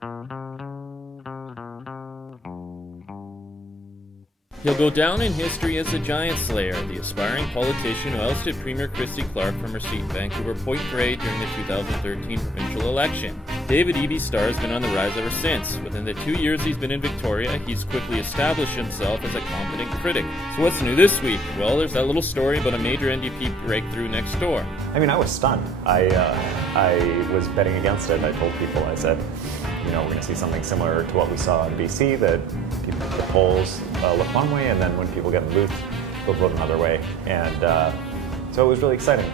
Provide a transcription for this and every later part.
He'll go down in history as the giant slayer, the aspiring politician who ousted Premier Christy Clark from her seat in Vancouver-Point Grey during the 2013 provincial election. David Eby's star has been on the rise ever since. Within the 2 years he's been in Victoria, he's quickly established himself as a competent critic. So what's new this week? Well, there's that little story about a major NDP breakthrough next door. I mean, I was stunned. I was betting against it. I told people, I said, you know, we're going to see something similar to what we saw in BC, that the polls look one way, and then when people get in the booth, they'll vote another way. And so it was really exciting.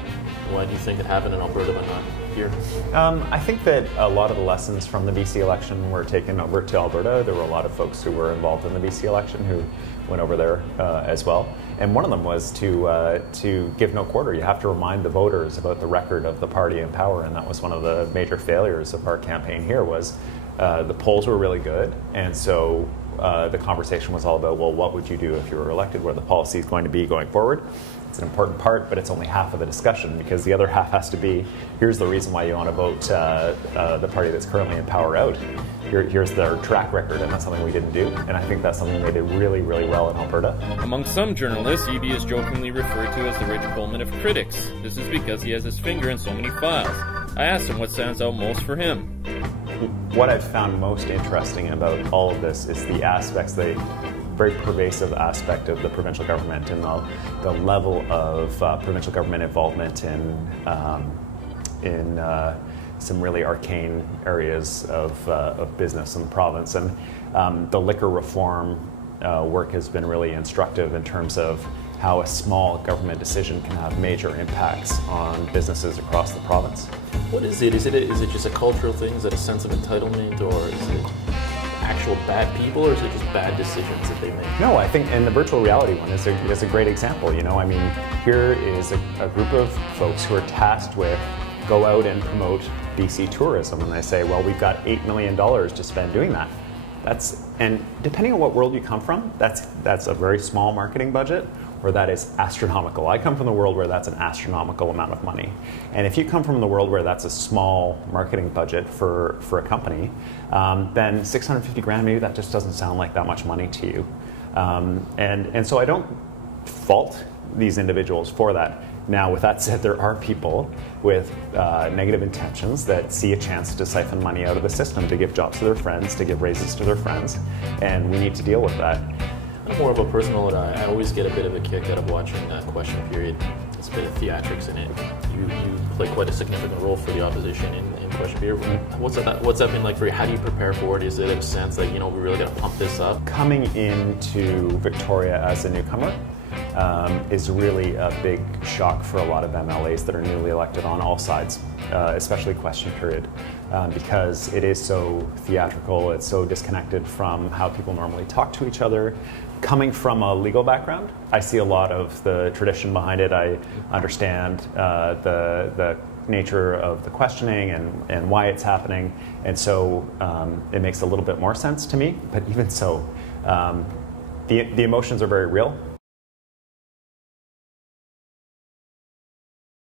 Why do you think it happened in Alberta but not here? I think that a lot of the lessons from the BC election were taken over to Alberta. There were a lot of folks who were involved in the BC election who went over there as well. And one of them was to give no quarter. You have to remind the voters about the record of the party in power, and that was one of the major failures of our campaign here. Was the polls were really good, and so the conversation was all about, well, what would you do if you were elected? What are the policies going to be going forward? It's an important part, but it's only half of the discussion, because the other half has to be, here's the reason why you want to vote the party that's currently in power out. Here's their track record, and that's something we didn't do. And I think that's something they did really, really well in Alberta. Among some journalists, Eby is jokingly referred to as the Rich Coleman of critics. This is because he has his finger in so many files. I asked him what stands out most for him. What I've found most interesting about all of this is the aspects, the very pervasive aspect of the provincial government, and the level of provincial government involvement in some really arcane areas of business in the province. And the liquor reform work has been really instructive in terms of how a small government decision can have major impacts on businesses across the province. What is it? Is it just a cultural thing? Is it a sense of entitlement, or is it actual bad people, or is it just bad decisions that they make? No, I think, and the virtual reality one is a great example. You know, I mean, here is a group of folks who are tasked with go out and promote BC tourism, and they say, well, we've got $8 million to spend doing that. And depending on what world you come from, that's a very small marketing budget, or that is astronomical. I come from the world where that's an astronomical amount of money. And if you come from the world where that's a small marketing budget for a company, then 650 grand, maybe that just doesn't sound like that much money to you. And so I don't fault these individuals for that. Now, with that said, there are people with negative intentions that see a chance to siphon money out of the system, to give jobs to their friends, to give raises to their friends, and we need to deal with that. I'm more of a personal note. I always get a bit of a kick out of watching Question Period. There's a bit of theatrics in it. You play quite a significant role for the opposition in Question Period. What's that been like for you? How do you prepare for it? Is it a sense that, you know, we really got to pump this up? Coming into Victoria as a newcomer is really a big shock for a lot of MLAs that are newly elected on all sides, especially Question Period, because it is so theatrical, it's so disconnected from how people normally talk to each other. Coming from a legal background, I see a lot of the tradition behind it. I understand the nature of the questioning and why it's happening, and so it makes a little bit more sense to me, but even so, the emotions are very real.